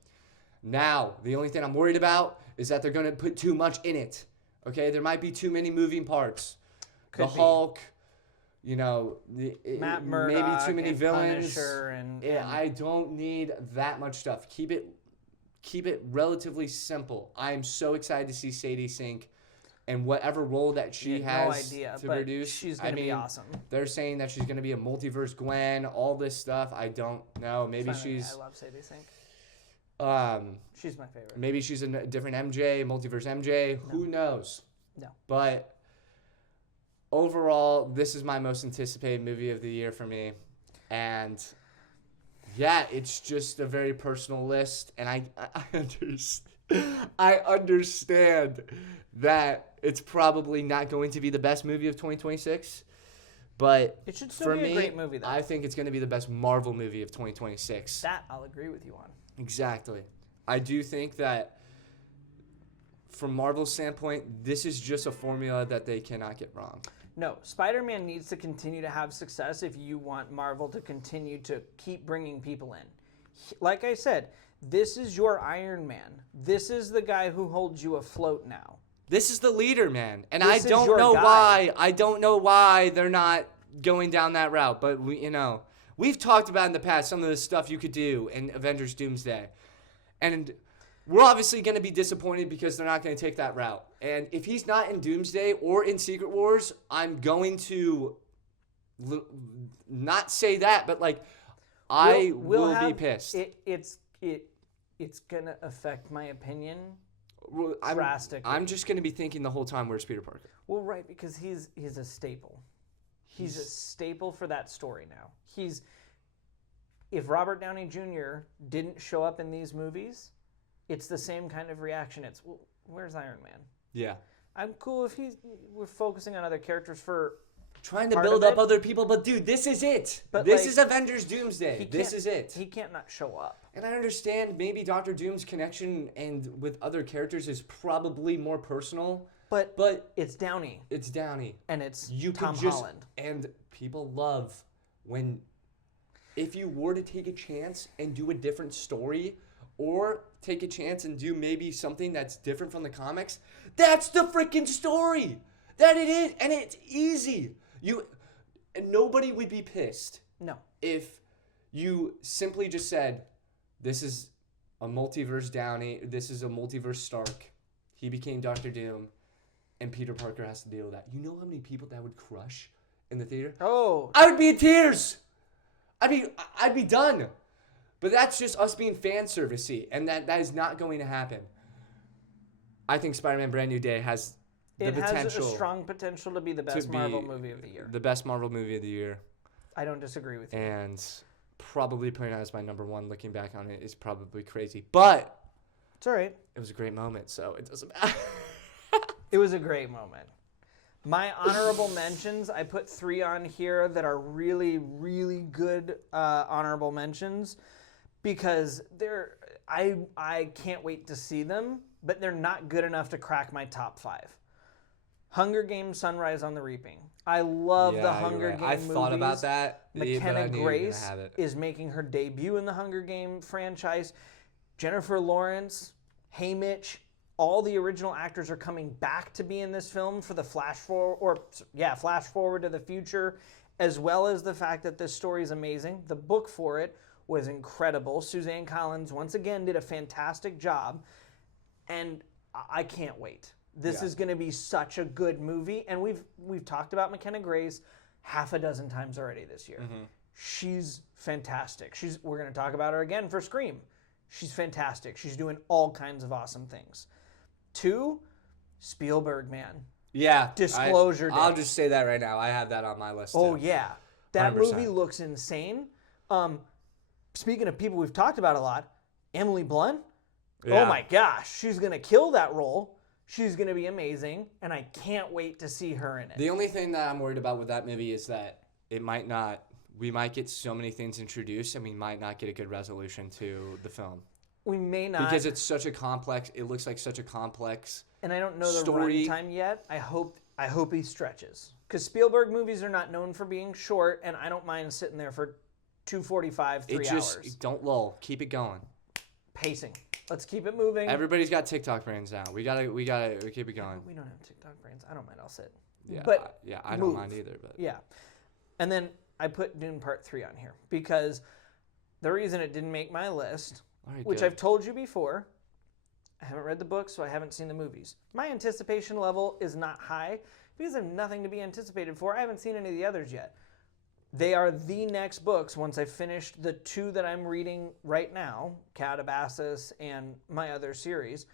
Now, the only thing I'm worried about is that they're going to put too much in it. Okay? There might be too many moving parts. The Hulk, Matt Murdock, maybe too many villains. Punisher and I don't need that much stuff. Keep it relatively simple. I am so excited to see Sadie Sink and whatever role that she has to produce. She's going to be awesome. They're saying that she's going to be a multiverse Gwen, all this stuff. I don't know. Maybe she's... I love Sadie Sink. She's my favorite. Maybe she's a different MJ, multiverse MJ. No. Who knows? No. But overall, this is my most anticipated movie of the year for me. And yeah, it's just a very personal list. And I understand that it's probably not going to be the best movie of 2026. But it should still be a great movie, though. I think it's going to be the best Marvel movie of 2026. That I'll agree with you on. Exactly. I do think that from Marvel's standpoint, this is just a formula that they cannot get wrong. No, Spider-Man needs to continue to have success if you want Marvel to continue to keep bringing people in. Like I said, this is your Iron Man. This is the guy who holds you afloat now. This is the leader, man. And I don't know why. I don't know why they're not going down that route. But we've talked about in the past some of the stuff you could do in Avengers Doomsday. And we're obviously going to be disappointed because they're not going to take that route. And if he's not in Doomsday or in Secret Wars, I'm going to not say that, but I will be pissed. It's going to affect my opinion drastically. I'm just going to be thinking the whole time, where's Peter Parker? Well, right, because he's a staple. He's a staple for that story now. If Robert Downey Jr. didn't show up in these movies, it's the same kind of reaction. It's, well, where's Iron Man? Yeah. I'm cool if we're focusing on other characters for trying to build up other people, but dude, this is it. This is Avengers Doomsday. This is it. He can't not show up. And I understand maybe Doctor Doom's connection and with other characters is probably more personal. But it's Downey. It's Downey. And it's Tom Holland. And people love when, if you were to take a chance and do a different story, or take a chance and do maybe something that's different from the comics, that's the freaking story. That it is. And it's easy. And nobody would be pissed. No. If you simply just said, this is a multiverse Downey, this is a multiverse Stark. He became Doctor Doom, and Peter Parker has to deal with that. You know how many people that would crush in the theater? Oh. I would be in tears. I'd be done. But that's just us being fan servicey, and that is not going to happen. I think Spider-Man Brand New Day has the potential. It has a strong potential to be the best Marvel movie of the year. The best Marvel movie of the year. I don't disagree with you. And probably putting it as my number one, looking back on it, is probably crazy. But it's all right. It was a great moment, so it doesn't matter. It was a great moment. My honorable mentions, I put 3 on here that are really, really good honorable mentions because I can't wait to see them, but they're not good enough to crack my top 5. Hunger Games: Sunrise on the Reaping. I love the Hunger Games movies. I thought about that. McKenna Grace is making her debut in the Hunger Game franchise. Jennifer Lawrence, Haymitch, all the original actors are coming back to be in this film for the flash forward to the future, as well as the fact that this story is amazing. The book for it was incredible. Suzanne Collins once again did a fantastic job, and I can't wait. This is going to be such a good movie, and we've talked about McKenna Grace half a dozen times already this year. She's fantastic. We're going to talk about her again for Scream. She's fantastic. She's doing all kinds of awesome things. 2, Spielberg, man. Yeah. Disclosure Day. I'll just say that right now. I have that on my list too. Oh, yeah. That 100%. movie looks insane. Speaking of people we've talked about a lot, Emily Blunt. Yeah. Oh, my gosh. She's going to kill that role. She's going to be amazing, and I can't wait to see her in it. The only thing that I'm worried about with that movie is that we might get so many things introduced and we might not get a good resolution to the film. We may not. Because it's such a complex, it looks like such a complex and I don't know the story. runtime yet. I hope he stretches. Because Spielberg movies are not known for being short, and I don't mind sitting there for 2:45, 3 hours. Don't lull. Keep it going. Pacing. Let's keep it moving. Everybody's got TikTok brains now. We gotta keep it going. We don't have TikTok brains. I don't mind. I'll sit. Yeah, but I don't mind either. But yeah, and then I put Dune Part 3 on here because the reason it didn't make my list, which I've told you before, I haven't read the book, so I haven't seen the movies. My anticipation level is not high because I have nothing to be anticipated for. I haven't seen any of the others yet. They are the next books once I've finished the 2 that I'm reading right now, Calabasas and my other series.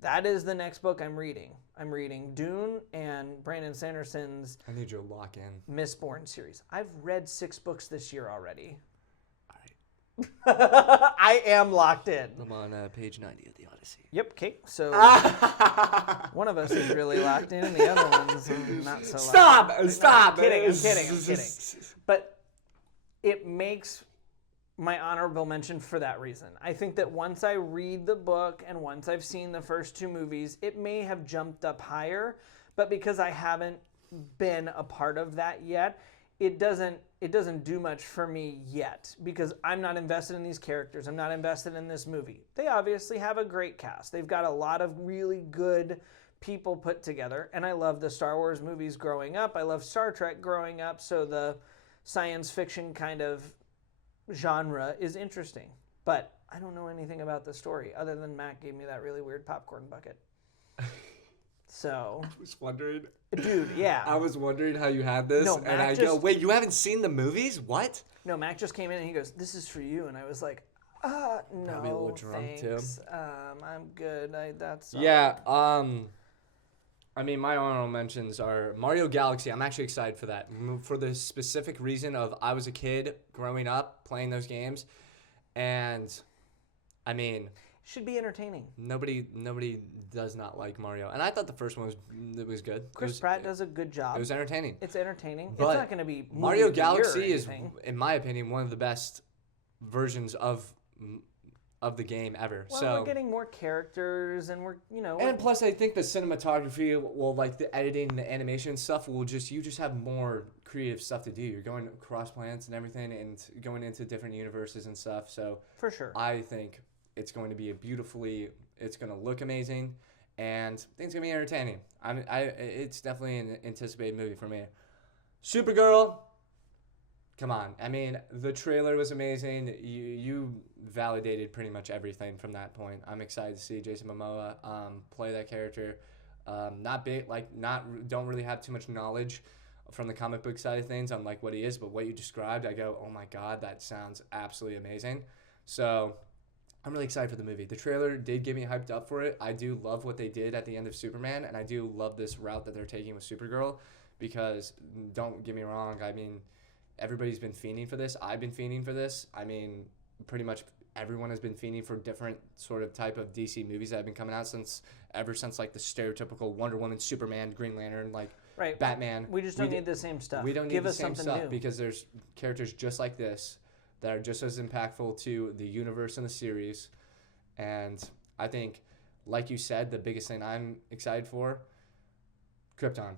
That is the next book I'm reading. I'm reading Dune and Brandon Sanderson's I need you to lock in. Mistborn series. I've read 6 books this year already. All I am locked in. I'm on page 90 of the Odyssey. Yep, okay. So one of us is really locked in and the other one's not so locked in. Stop! I'm kidding. But it makes my honorable mention for that reason. I think that once I read the book and once I've seen the first 2 movies, it may have jumped up higher, but because I haven't been a part of that yet, it doesn't do much for me yet because I'm not invested in these characters. I'm not invested in this movie. They obviously have a great cast. They've got a lot of really good people put together, and I love the Star Wars movies growing up. I love Star Trek growing up, so the science fiction kind of genre is interesting. But I don't know anything about the story other than Matt gave me that really weird popcorn bucket. So I was wondering. Dude, yeah. I was wondering how you had this, No, and I go, wait, you haven't seen the movies? What? No, Mac just came in and he goes, "This is for you," and I was like, no, Probably a little drunk, thanks. too. I'm good. That's Yeah. I mean, my honorable mentions are Mario Galaxy. I'm actually excited for that for the specific reason of I was a kid growing up playing those games, and I mean, should be entertaining. Nobody does not like Mario, and I thought the first one was good. Chris Pratt does a good job. It was entertaining. It's entertaining. But it's not going to be Mario Galaxy is, anything. in my opinion, one of the best versions of the game ever. Well, so we're getting more characters, and and plus, I think the cinematography, like the editing and the animation and stuff, you just have more creative stuff to do. You're going across planets and everything, and going into different universes and stuff. So for sure, I think it's going to be it's going to look amazing, and I think it's going to be entertaining. It's definitely an anticipated movie for me. Supergirl, come on. I mean, the trailer was amazing. You validated pretty much everything from that point. I'm excited to see Jason Momoa play that character. Don't really have too much knowledge from the comic book side of things on like what he is, but what you described, I go, oh my God, that sounds absolutely amazing. So I'm really excited for the movie. The trailer did get me hyped up for it. I do love what they did at the end of Superman, and I do love this route that they're taking with Supergirl because, don't get me wrong, I mean, everybody's been fiending for this. I've been fiending for this. I mean, pretty much everyone has been fiending for different sort of type of DC movies that have been coming out ever since like the stereotypical Wonder Woman, Superman, Green Lantern, like right. Batman. We just don't need the same stuff. We don't need Give the us same something stuff new. because there's characters just like this that are just as impactful to the universe and the series. And I think, like you said, the biggest thing I'm excited for, Krypton.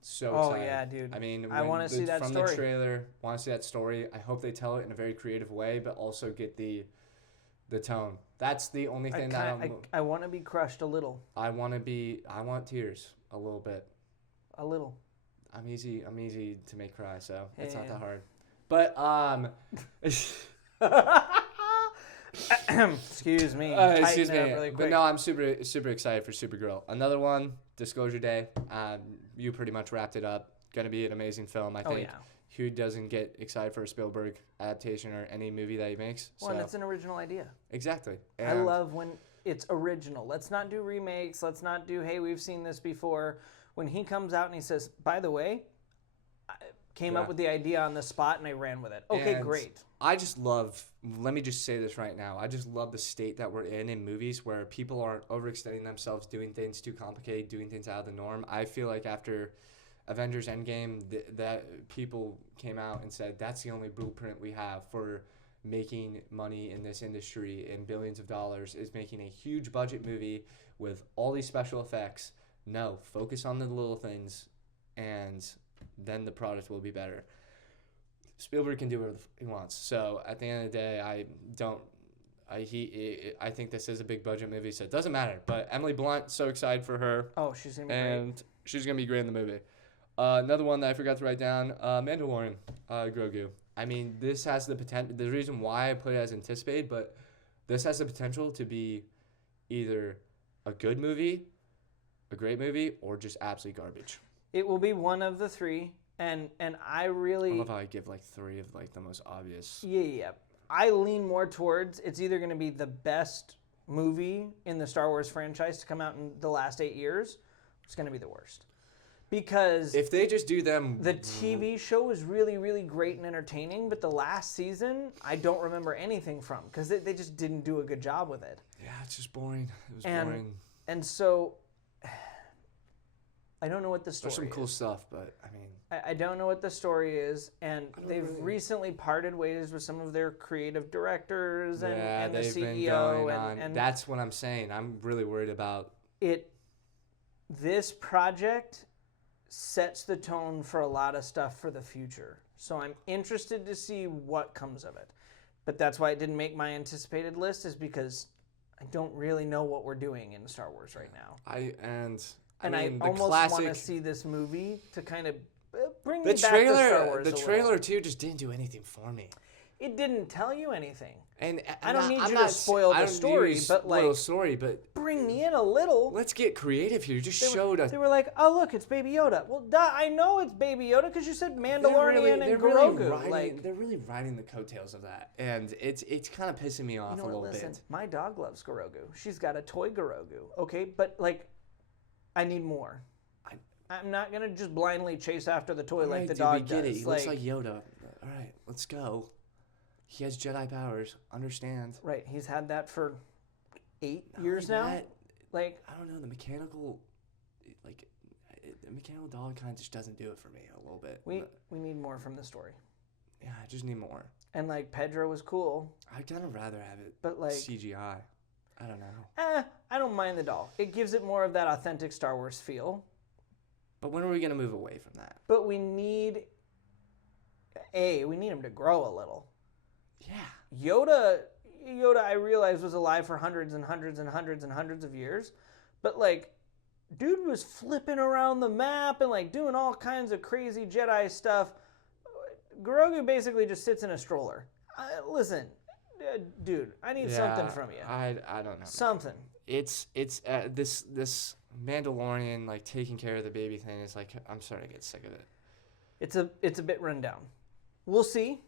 So excited. Yeah, dude. I mean, I want to see that from story. the trailer, want to see that story. I hope they tell it in a very creative way, but also get the tone. That's the only thing I want to be crushed a little. I want tears a little bit. A little. I'm easy to make cry, so it's not Yeah. that hard. But Excuse me. Excuse Tighten me. it up really But quick. no, I'm super excited for Supergirl. Another one, Disclosure Day. You pretty much wrapped it up. Gonna be an amazing film, I think. Oh, yeah. Who doesn't get excited for a Spielberg adaptation or any movie that he makes? Well, and it's an original idea. Exactly. I And love when it's original. Let's not do remakes. Let's not do, hey, we've seen this before. When he comes out and he says, by the way, I came up with the idea on the spot and I ran with it. Okay, And great. I just love, let me just say this right now. I just love the state that we're in movies where people aren't overextending themselves, doing things too complicated, doing things out of the norm. I feel like after Avengers Endgame, that people came out and said that's the only blueprint we have for making money in this industry and billions of dollars is making a huge budget movie with all these special effects. No, focus on the little things and then the product will be better. Spielberg can do whatever he wants. So at the end of the day, I think this is a big budget movie, so it doesn't matter. But Emily Blunt, so excited for her. Oh, she's going to be And she's going to be great in the movie. Another one that I forgot to write down, Mandalorian, Grogu. I mean, this has the potential. The reason why I put it as anticipated, but this has the potential to be either a good movie, a great movie, or just absolute garbage. It will be one of the three. And I really... I love how I give like three of like the most obvious. Yeah. I lean more towards it's either going to be the best movie in the Star Wars franchise to come out in the last 8 years, or it's going to be the worst. Because If they just do them, the TV show was really, really great and entertaining, but the last season, I don't remember anything from because they just didn't do a good job with it. yeah, it's just boring. It was And boring. and so I don't know what the story There's some is. cool stuff, but I mean, I don't know what the story is, and they've really- recently parted ways with some of their creative directors and, yeah, and the they've been CEO, going on. and That's what I'm saying. I'm really worried about. This project sets the tone for a lot of stuff for the future. So I'm interested to see what comes of it. But that's why it didn't make my anticipated list, is because I don't really know what we're doing in Star Wars right now. I mean, I the almost classic. want to see this movie to kind of bring The me back to Star trailer, Wars the a little. trailer too, just didn't do anything for me. It didn't tell you anything. And I don't need I'm you to not- spoil I the don't story, need you to but, spoil the like, story, but Bring me in a little. let's get creative here. You just showed us. They were like, "Oh, look, it's Baby Yoda." Well, duh, I know it's Baby Yoda because you said Mandalorian and Grogu. They're really riding the coattails of that, and it's kind of pissing me off You know a little what? Listen, bit. my dog loves Grogu. She's got a toy Grogu. Okay, but like, I need more. I'm not gonna just blindly chase after the toy like the dog we get does. it. He looks like Yoda. All right, let's go. He has Jedi powers. Understand? Right, he's had that for 8 years now. That- Like, I don't know. The mechanical dog kind of just doesn't do it for me a little bit. we need more from the story. Yeah, I just need more. And like, Pedro was cool, I'd kind of rather have it but like, CGI. I don't know. I don't mind the doll. It gives it more of that authentic Star Wars feel. But when are we gonna move away from that? But we need him to grow a little. Yeah. Yoda, I realize, was alive for hundreds and hundreds and hundreds and hundreds of years, but like, dude was flipping around the map and like doing all kinds of crazy Jedi stuff. Grogu basically just sits in a stroller. Listen, dude, I need something from you. I don't know. Something. It's this Mandalorian like taking care of the baby thing is like, I'm starting to get sick of it. It's a bit run down. We'll see.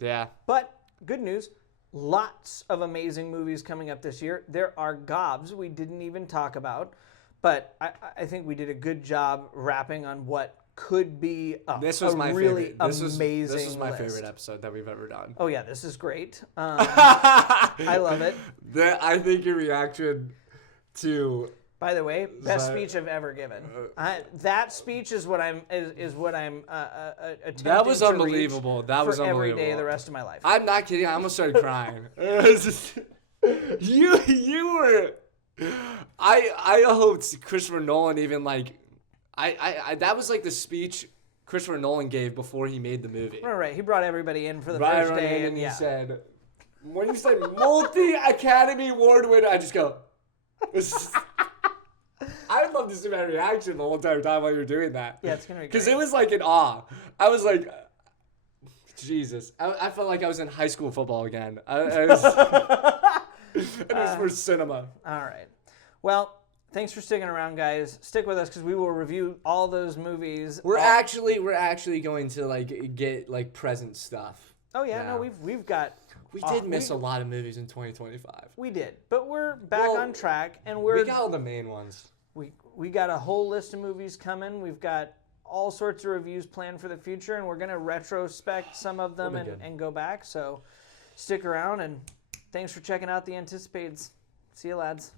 Yeah. But good news, lots of amazing movies coming up this year. There are gobs we didn't even talk about, but I think we did a good job wrapping on what could be This was my really favorite. This amazing was my list. favorite episode that we've ever done. Oh yeah, this is great. I love it. I think your reaction to By the way, best That- speech I've ever given. That speech is what I'm attempting that was to unbelievable. reach That was for every unbelievable. day of the rest of my life. I'm not kidding. I almost started crying. It was just- you were. I hoped Christopher Nolan even like. I that was like the speech Christopher Nolan gave before he made the movie. Right. He brought everybody in for the Right first on day, in, and he yeah. said, when you said multi-Academy Award winner, I just go. I'd love to see my reaction the whole entire time while you're doing that. Yeah, it's gonna be Because great. it was like in awe. I was like, Jesus. I felt like I was in high school football again. I was, it was for cinema. All right. Well, thanks for sticking around, guys. Stick with us because we will review all those movies. We're actually going to like get like present stuff. Oh yeah, now. no, we've got. We did miss a lot of movies in 2025. We did, but we're back on track, and we got all the main ones. We got a whole list of movies coming. We've got all sorts of reviews planned for the future, and we're gonna retrospect some of them and go back. So stick around, and thanks for checking out the Anticipades. See you, lads.